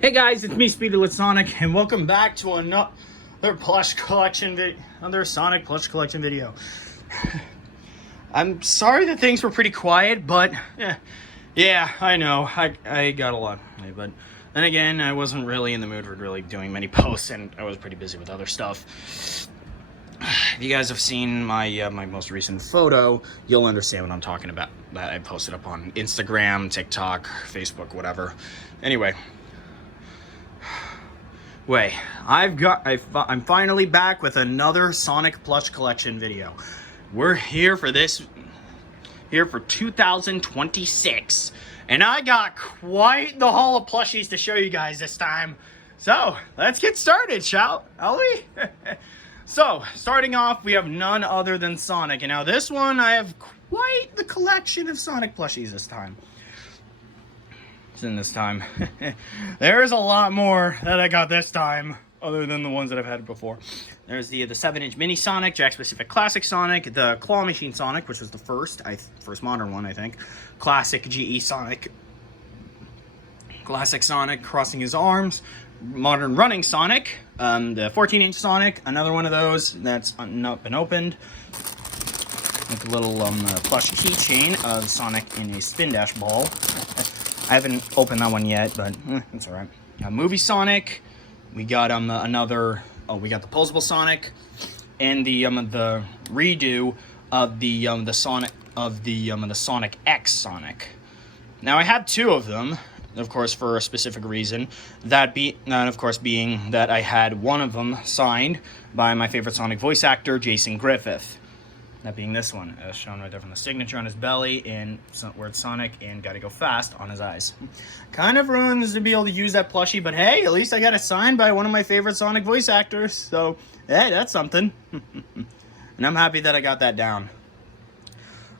Hey guys, it's me, Speedy with Sonic, and welcome back to another plush collection another Sonic Plush Collection video. I'm sorry that things were pretty quiet, but yeah, I know, I got a lot, but then again, I wasn't really in the mood for really doing many posts, and I was pretty busy with other stuff. If you guys have seen my my most recent photo, you'll understand what I'm talking about. That I posted up on Instagram, TikTok, Facebook, whatever. Anyway. I'm finally back with another Sonic Plush Collection video. We're here for 2026, and I got quite the haul of plushies to show you guys this time. So let's get started, shall we? So starting off, we have none other than Sonic, and now this one I have quite the collection of Sonic plushies this time. In this time. There's a lot more that I got this time, other than the ones that I've had before. There's the 7-inch Mini Sonic, Jack Specific Classic Sonic, the Claw Machine Sonic, which was the first modern one, I think. Classic GE Sonic. Classic Sonic crossing his arms. Modern Running Sonic. The 14-inch Sonic, another one of those that's not been opened. With a little plush keychain of Sonic in a spin dash ball. I haven't opened that one yet, but it's alright. Movie Sonic. We got we got the posable Sonic, and the redo of the Sonic X Sonic. Now I have two of them, of course, for a specific reason. That of course being that I had one of them signed by my favorite Sonic voice actor, Jason Griffith. That being this one, as shown right there from the signature on his belly, and word Sonic, and gotta go fast on his eyes. Kind of ruins to be able to use that plushie, but hey, at least I got it signed by one of my favorite Sonic voice actors, so hey, that's something. And I'm happy that I got that down.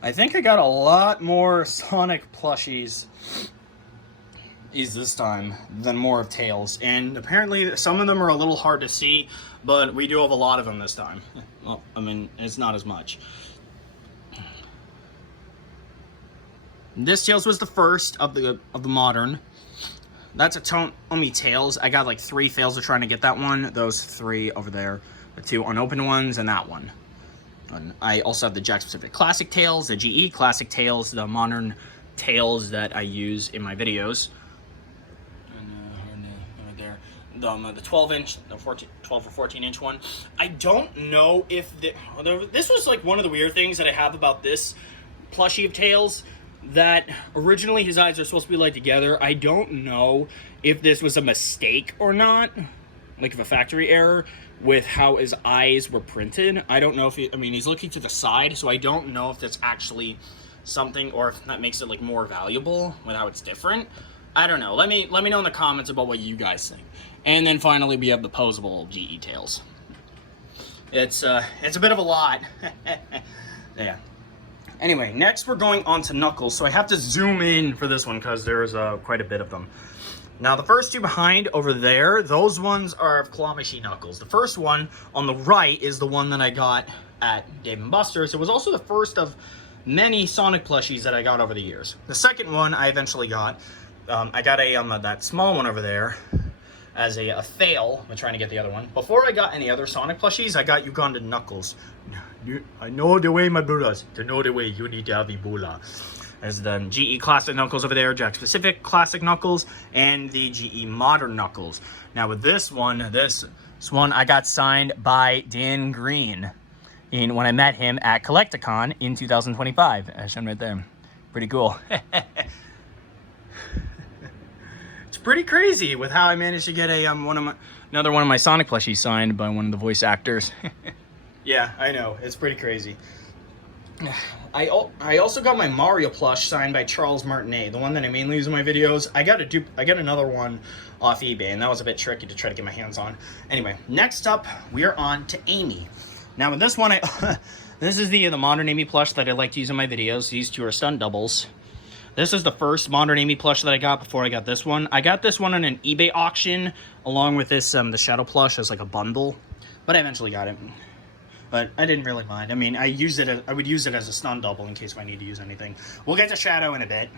I think I got a lot more Sonic plushies this time than more of Tails, and apparently some of them are a little hard to see, but we do have a lot of them this time. Well, I mean, it's not as much. This Tails was the first of the modern. That's a Tomy Tails. I got like 3 fails of trying to get that one. Those 3 over there, the 2 unopened ones, and that one. And I also have the Jack Specific Classic Tails, the GE Classic Tails, the modern Tails that I use in my videos. The 12-inch, the 12 or 14-inch one. I don't know if this was like one of the weird things that I have about this plushie of Tails, that originally his eyes are supposed to be like together. I don't know if this was a mistake or not, like if a factory error with how his eyes were printed. I don't know if he's looking to the side, so I don't know if that's actually something, or if that makes it like more valuable with how it's different. I don't know. Let me know in the comments about what you guys think. And then finally, we have the posable GE Tails. It's a bit of a lot. Yeah. Anyway, next we're going on to Knuckles. So I have to zoom in for this one because there's quite a bit of them. Now the first 2 behind over there, those ones are of Claw Machine Knuckles. The first one on the right is the one that I got at Dave & Buster's. It was also the first of many Sonic plushies that I got over the years. The second one I eventually got. I got that small one over there as a fail when trying to get the other one. Before I got any other Sonic plushies, I got Ugandan Knuckles. I know the way, my brothers. To know the way, you need to have Ebola. There's the GE Classic Knuckles over there, Jack Specific Classic Knuckles, and the GE Modern Knuckles. Now with this one I got signed by Dan Green when I met him at Collecticon in 2025. As shown right there. Pretty cool. Pretty crazy with how I managed to get another one of my Sonic plushies signed by one of the voice actors. Yeah, I know, it's pretty crazy. I also got my Mario plush signed by Charles Martinet, the one that I mainly use in my videos. I got another one off eBay, and that was a bit tricky to try to get my hands on. Anyway, next up we are on to Amy. Now with this one, this is the modern Amy plush that I like to use in my videos. These 2 are stunt doubles. This is the first modern Amy plush that I got before I got this one. I got this one on an eBay auction along with this the Shadow plush as like a bundle, but I eventually got it. But I didn't really mind. I mean, I would use it as a stunt double in case I need to use anything. We'll get to Shadow in a bit.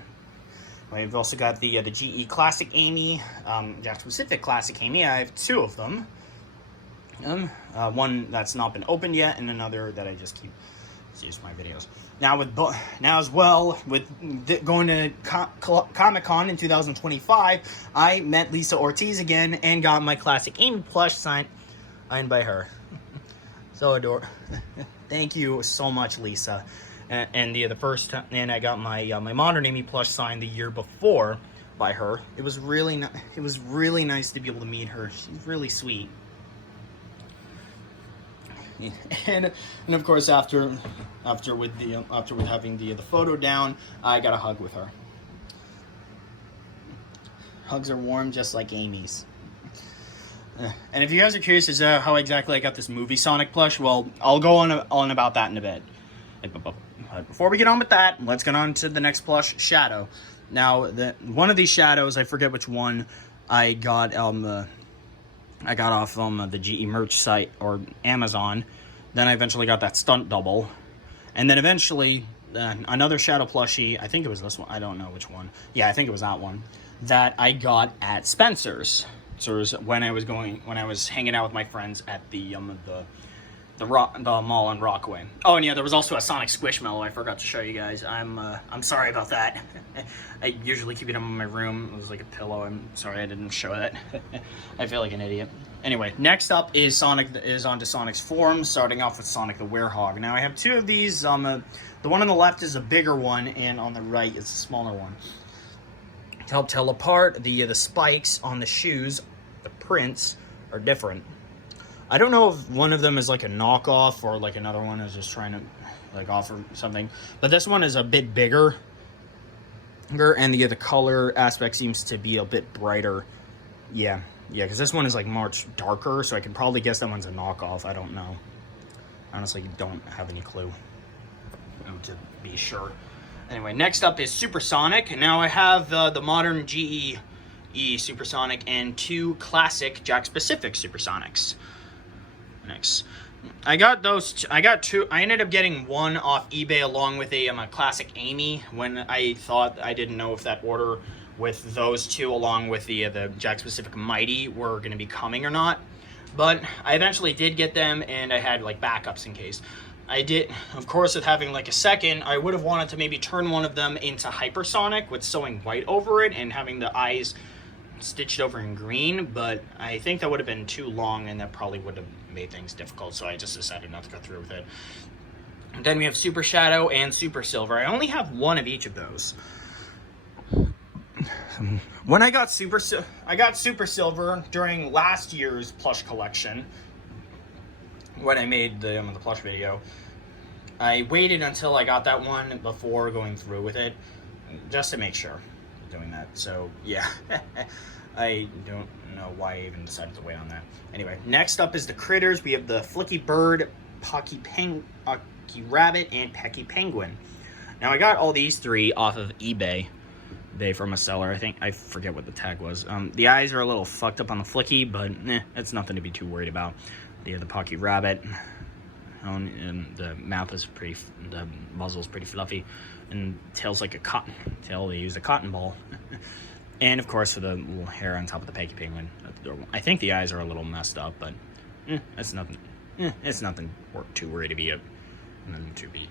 We've also got the GE Classic Amy, Jack Specific Classic Amy. I have 2 of them. One that's not been opened yet, and another that I just keep use my videos. Now as well with going to Comic-Con in 2025, I met Lisa Ortiz again and got my Classic Amy plush signed by her. So adorable. Thank you so much, Lisa. And the first time, and I got my my Modern Amy plush signed the year before by her. It was really nice to be able to meet her. She's really sweet. And of course after with having the photo down, I got a hug with her. Hugs are warm just like Amy's. And if you guys are curious as to how exactly I got this movie Sonic plush, well, I'll go on about that in a bit. But before we get on with that, let's get on to the next plush, Shadow. Now, one of these shadows, I forget which one, I got off the GE merch site or Amazon. Then I eventually got that stunt double, and then eventually another shadow plushie. I think it was this one. I don't know which one. Yeah, I think it was that one that I got at Spencer's. So when I was hanging out with my friends at the mall in Rockaway. Oh, and yeah, there was also a Sonic Squishmallow I forgot to show you guys. I'm sorry about that. I usually keep it in my room. It was like a pillow. I'm sorry I didn't show that. I feel like an idiot. Anyway, next up is onto Sonic's form, starting off with Sonic the Werehog. Now I have 2 of these. The one on the left is a bigger one, and on the right is a smaller one. To help tell apart, the spikes on the shoes, the prints, are different. I don't know if one of them is like a knockoff or like another one is just trying to like offer something. But this one is a bit bigger. And the color aspect seems to be a bit brighter. Yeah, because this one is like much darker, so I can probably guess that one's a knockoff. I don't know. Honestly, don't have any clue to be sure. Anyway, next up is Supersonic. Now I have the modern GE Supersonic and 2 classic Jack Specific Supersonics. Next, I got those. I got 2. I ended up getting one off eBay along with a Classic Amy. When I didn't know if that order with those 2 along with the Jack Specific Mighty were going to be coming or not. But I eventually did get them, and I had like backups in case. I did, of course, with having like a second, I would have wanted to maybe turn one of them into Hypersonic with sewing white over it and having the eyes stitched over in green, but I think that would have been too long and that probably would have made things difficult, so I just decided not to go through with it. And then we have Super Shadow and Super Silver. I only have one of each of those. When I got Super Silver during last year's plush collection, when I made the plush video. I waited until I got that one before going through with it, just to make sure doing that. So yeah, I don't know why I even decided to wait on that. Anyway, next up is the critters. We have the Flicky Bird, Pocky Rabbit, and Pecky Penguin. Now I got all these 3 off of eBay from a seller. I forget what the tag was. The eyes are a little fucked up on the Flicky, but it's nothing to be too worried about. The Pocky Rabbit, and the mouth is the muzzle's pretty fluffy, and tail's like a cotton tail. They use a cotton ball. And of course for the little hair on top of the Pecky Penguin. I think the eyes are a little messed up, but it's nothing. It's nothing too worried to be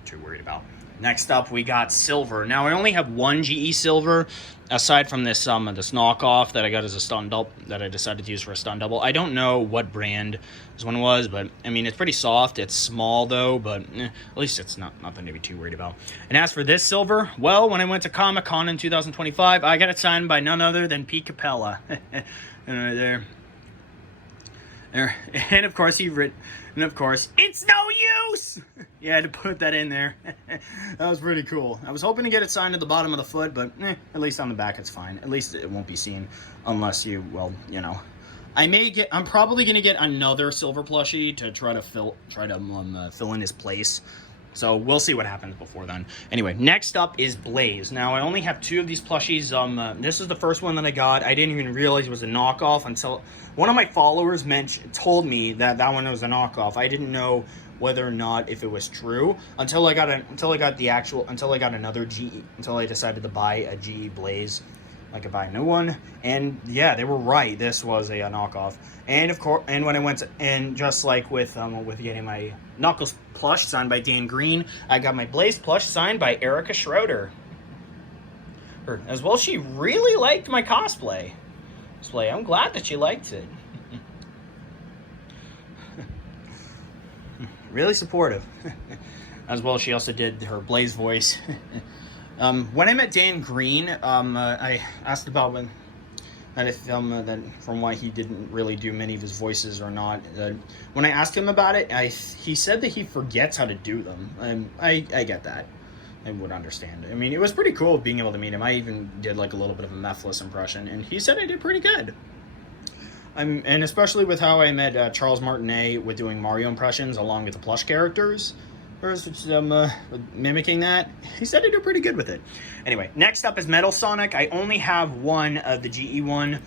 too worried about. Next up, we got Silver. Now, I only have one GE Silver, aside from this this knockoff that I got as a stunt double, that I decided to use for a stunt double. I don't know what brand this one was, but, I mean, it's pretty soft. It's small, though, but at least it's nothing to be too worried about. And as for this Silver, well, when I went to Comic-Con in 2025, I got it signed by none other than Pete Capella. And right there. And of course it's no use. You had to put that in there. That was pretty cool. I was hoping to get it signed at the bottom of the foot, but at least on the back it's fine. At least it won't be seen unless you, well, you know. I'm probably gonna get another Silver plushie to try to fill in his place. So we'll see what happens before then. Anyway, next up is Blaze. Now, I only have 2 of these plushies. This is the first one that I got. I didn't even realize it was a knockoff until one of my followers told me that one was a knockoff. I didn't know whether or not if it was true until I decided to buy a GE Blaze I could buy a new one. And yeah, they were right. This was a knockoff. And of course, and when I went to, and just like with getting my Knuckles plush signed by Dan Green, I got my Blaze plush signed by Erica Schroeder. As well, she really liked my cosplay. I'm glad that she liked it. Really supportive. As well, she also did her Blaze voice. When I met Dan Green, I asked about from why he didn't really do many of his voices or not. When I asked him about it, he said that he forgets how to do them. I get that. I would understand. I mean, it was pretty cool being able to meet him. I even did like a little bit of a Mephiles impression, and he said I did pretty good. And especially with how I met Charles Martinet with doing Mario impressions along with the plush characters, mimicking that. He said I did pretty good with it. Anyway, next up is Metal Sonic. I only have one of the GE one,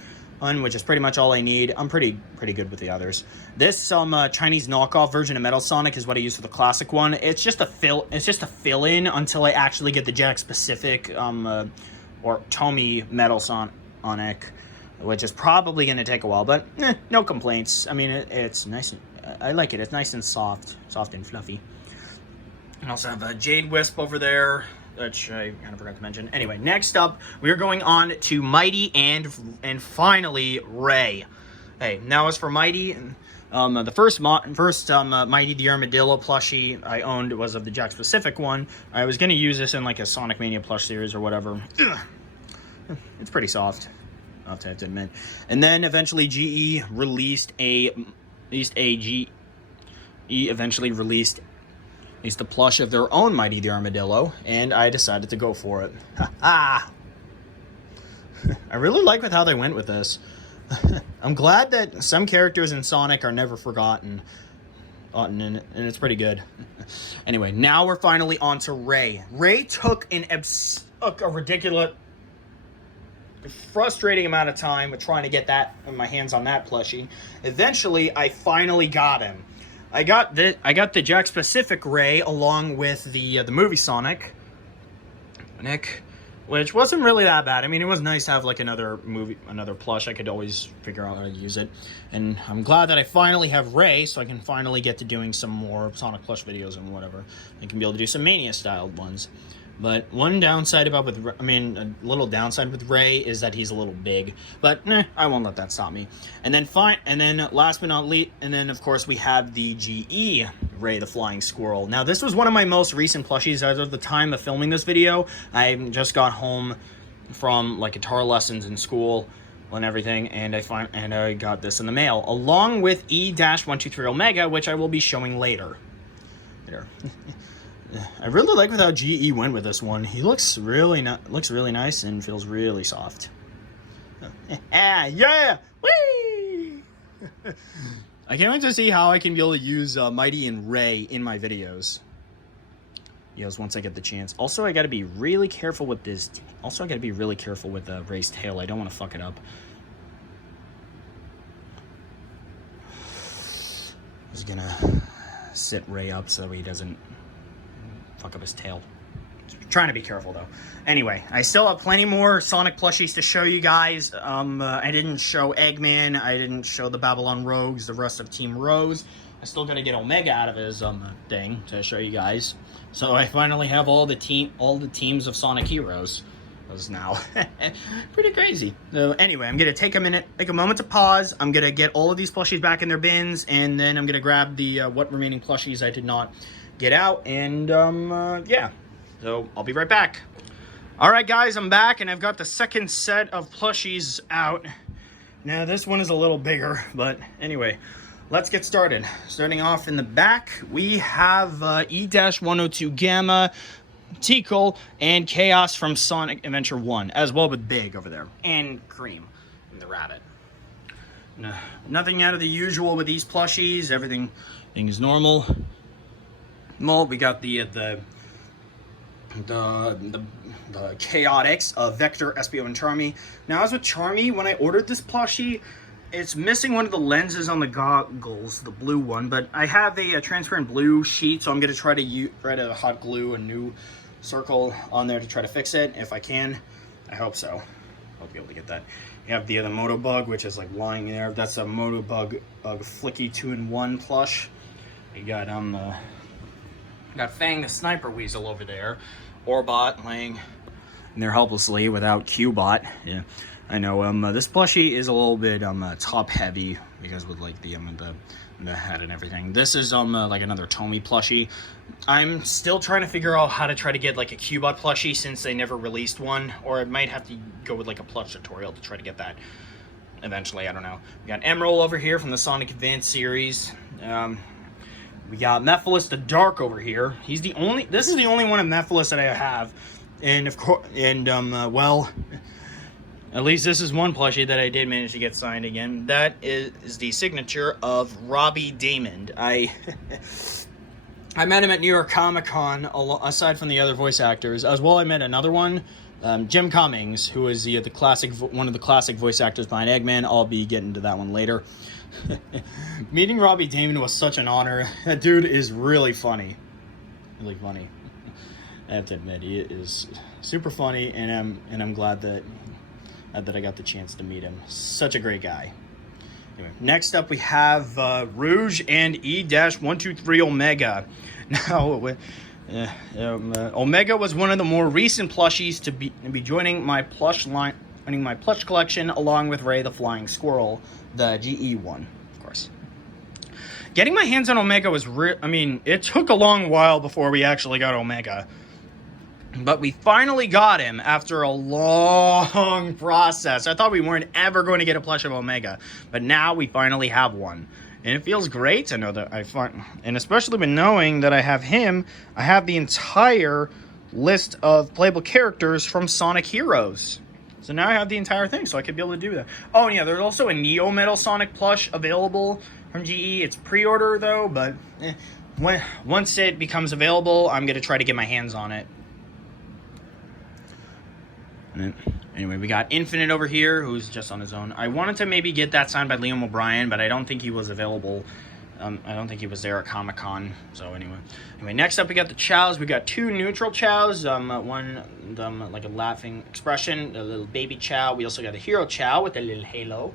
which is pretty much all I need. I'm pretty good with the others. This Chinese knockoff version of Metal Sonic is what I use for the classic one. It's just a fill in until I actually get the Jack specific or Tomy Metal Sonic, which is probably going to take a while, but no complaints. I mean, it's nice. I like it. It's nice and soft and fluffy. I also have a Jade Wisp over there, which I kind of forgot to mention. Anyway, next up, we're going on to Mighty and finally Ray. Hey, now as for Mighty, the first Mighty the Armadillo plushie I owned was of the Jack Specific one. I was going to use this in like a Sonic Mania plush series or whatever. It's pretty soft, I'll have to admit. And then eventually GE eventually released the plush of their own Mighty the Armadillo, and I decided to go for it. I really like with how they went with this. I'm glad that some characters in Sonic are never forgotten, and it's pretty good. Anyway, now we're finally on to Ray. Ray took a ridiculous, frustrating amount of time with trying to get my hands on that plushie. Eventually, I finally got him. I got the Jack Specific Ray along with the movie Sonic, which wasn't really that bad. I mean, it was nice to have like another plush. I could always figure out how to use it, and I'm glad that I finally have Ray, so I can finally get to doing some more Sonic plush videos and whatever. I can be able to do some Mania styled ones. But one downside a little downside with Ray is that he's a little big. But I won't let that stop me. And then last but not least, and then of course we have the GE Ray the Flying Squirrel. Now this was one of my most recent plushies as of the time of filming this video. I just got home from like guitar lessons in school and everything, and I got this in the mail along with E-123 Omega, which I will be showing later. I really like how GE went with this one. He looks really nice and feels really soft. Yeah! Whee! I can't wait to see how I can be able to use Mighty and Ray in my videos. Once I get the chance. Also, I got to be really careful with this. Also, I got to be really careful with Ray's tail. I don't want to fuck it up. I'm just gonna sit Ray up so he doesn't fuck up his tail. Trying to be careful though. Anyway, I still have plenty more Sonic plushies to show you guys. I didn't show Eggman. I didn't show the Babylon Rogues, the rest of Team Rose. I still gotta get Omega out of his thing to show you guys. So I finally have all the teams of Sonic heroes. Now pretty crazy. So anyway, I'm gonna take a moment to pause. I'm gonna get all of these plushies back in their bins, and then I'm gonna grab the what remaining plushies I did not get out, and yeah, so I'll be right back. All right guys, I'm back, and I've got the second set of plushies out. Now this one is a little bigger, but anyway, let's get started. Starting off in the back, we have E-102 Gamma, Tikal, and Chaos from Sonic Adventure 1, as well with Big over there, and Cream, and the rabbit. Nothing out of the usual with these plushies. Everything is normal. Well, we got the Chaotix of Vector, Espio, and Charmy. Now, as with Charmy, when I ordered this plushie, it's missing one of the lenses on the goggles, the blue one, but I have a transparent blue sheet, so I'm going to try to hot glue a new circle on there to try to fix it, if I can. I hope so. I'll be able to get that. You have the other Motobug, which is like lying there. That's a Motobug Flicky 2-in-1 plush. You got Fang the Sniper Weasel over there. Orbot laying there helplessly without Cubot. Yeah, I know. This plushie is a little bit top heavy because with like the head and everything. This is like another Tomy plushie. I'm still trying to figure out how to try to get like a Cubot plushie since they never released one, or I might have to go with like a plush tutorial to try to get that eventually. I don't know. We got Emerald over here from the Sonic Advance series. We got Mephiles the Dark over here. This is the only one of Mephiles that I have, and of course, well, at least this is one plushie that I did manage to get signed again. That is the signature of Robbie Damon. I met him at New York Comic Con. Aside from the other voice actors, as well, I met another one, Jim Cummings, who is one of the classic voice actors behind Eggman. I'll be getting to that one later. Meeting Robbie Damon was such an honor. That dude is really funny. Really funny. I have to admit, he is super funny, and I'm glad that I got the chance to meet him. Such a great guy. Anyway, next up we have Rouge and E-123 Omega. Now, Omega was one of the more recent plushies to be joining my plush collection, along with Ray the Flying Squirrel, the GE one, of course. Getting my hands on Omega was it took a long while before we actually got Omega. But we finally got him after a long process. I thought we weren't ever going to get a plush of Omega, but now we finally have one. And it feels great to know that and especially with knowing that I have him, I have the entire list of playable characters from Sonic Heroes. So now I have the entire thing, so I could be able to do that. Oh, and yeah, there's also a Neo Metal Sonic plush available from GE. It's pre-order, though, but once it becomes available, I'm going to try to get my hands on it. Anyway, we got Infinite over here, who's just on his own. I wanted to maybe get that signed by Liam O'Brien, but I don't think he was available. I don't think he was there at Comic-Con. So anyway, next up we got the Chows. We got two neutral Chows. One like a laughing expression, a little baby Chow. We also got a hero Chow with a little halo.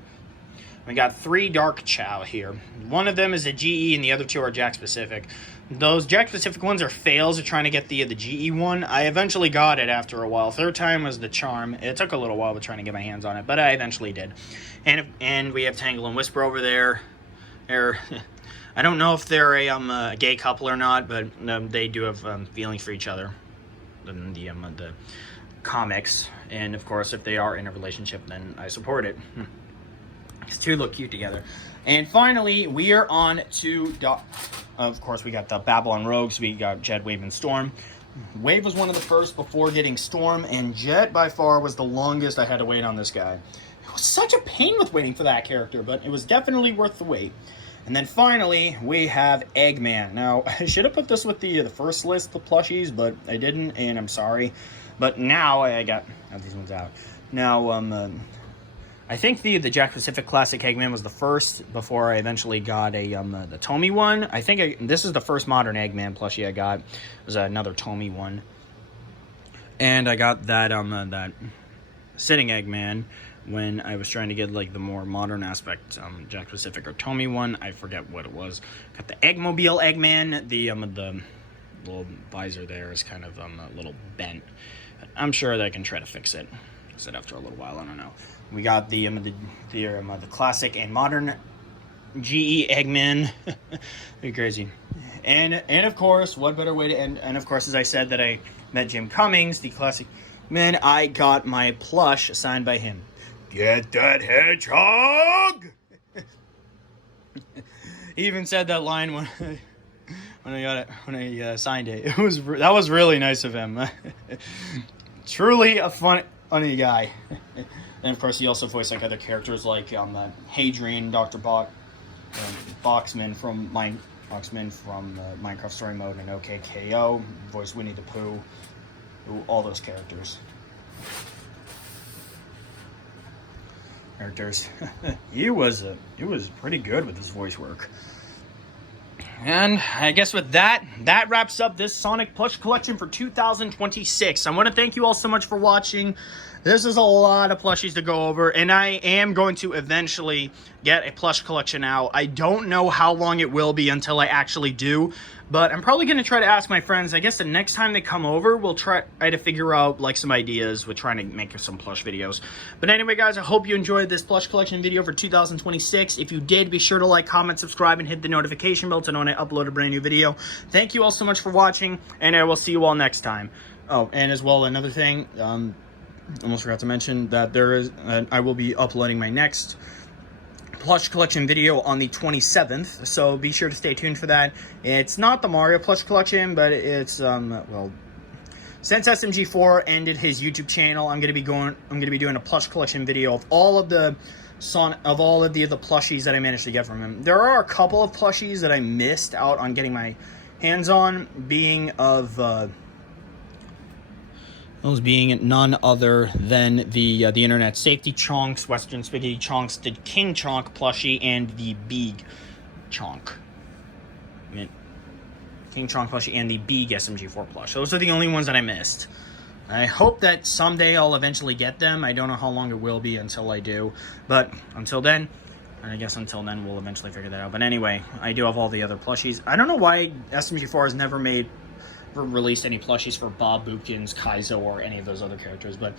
We got three dark Chow here. One of them is a GE, and the other two are Jack Pacific. Those Jack Pacific ones are fails of trying to get the GE one. I eventually got it after a while. Third time was the charm. It took a little while with trying to get my hands on it, but I eventually did. And we have Tangle and Whisper over there. I don't know if they're a gay couple or not, but they do have feelings for each other in the comics. And of course, if they are in a relationship, then I support it. These two look cute together. And finally, we are on to, of course, we got the Babylon Rogues. We got Jet, Wave, and Storm. Wave was one of the first before getting Storm, and Jet, by far, was the longest I had to wait on this guy. It was such a pain with waiting for that character, but it was definitely worth the wait. And then finally, we have Eggman. Now, I should have put this with the first list of plushies, but I didn't, and I'm sorry. But now I got these ones out. Now, I think the Jack Pacific Classic Eggman was the first before I eventually got the Tomy one. I think this is the first modern Eggman plushie I got. It was another Tomy one. And I got that that sitting Eggman when I was trying to get like the more modern aspect Jack Pacific or Tomy one. I forget what it was. Got the Eggmobile Eggman. The little visor there is kind of a little bent. I'm sure that I can try to fix it. Fix it after a little while. I don't know. We got the classic and modern GE Eggman. Pretty crazy. And of course, what better way to end? And of course, as I said that I met Jim Cummings, the classic man, I got my plush signed by him. Get that hedgehog! He even said that line when I got it, when I signed it. That was really nice of him. Truly a funny guy. And of course, he also voiced like other characters like Hadrian, Dr. Boxman from Minecraft Story Mode and OKKO. Voiced Winnie the Pooh. All those characters. He was pretty good with his voice work. And I guess with that wraps up this Sonic Plush Collection for 2026. I want to thank you all so much for watching. this is a lot of plushies to go over, and I am going to eventually get a plush collection out. I don't know how long it will be until I actually do, but I'm probably going to try to ask my friends. I guess the next time they come over, we'll try to figure out like some ideas with trying to make some plush videos. But anyway, guys, I hope you enjoyed this plush collection video for 2026. If you did, be sure to like, comment, subscribe, and hit the notification bell to know when I upload a brand new video. Thank you all so much for watching, and I will see you all next time. Oh, and as well, another thing, almost forgot to mention that I will be uploading my next plush collection video on the 27th, so be sure to stay tuned for that. It's not the Mario plush collection, but it's well, since SMG4 ended his YouTube channel, I'm gonna be doing a plush collection video of all of the plushies that I managed to get from him. There are a couple of plushies that I missed out on getting my hands on, being none other than the internet safety chonks, Western Spaghetti chonks, the King Chonk plushie, and the Big Chonk. King Chonk plushie and the Big SMG4 plush. Those are the only ones that I missed. I hope that someday I'll eventually get them. I don't know how long it will be until I do, but until then, and I guess until then we'll eventually figure that out. But anyway, I do have all the other plushies. I don't know why SMG4 has never released any plushies for Bob Boopkins, Kaizo, or any of those other characters, but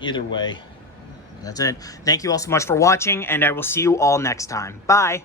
either way, that's it. Thank you all so much for watching, and I will see you all next time. Bye!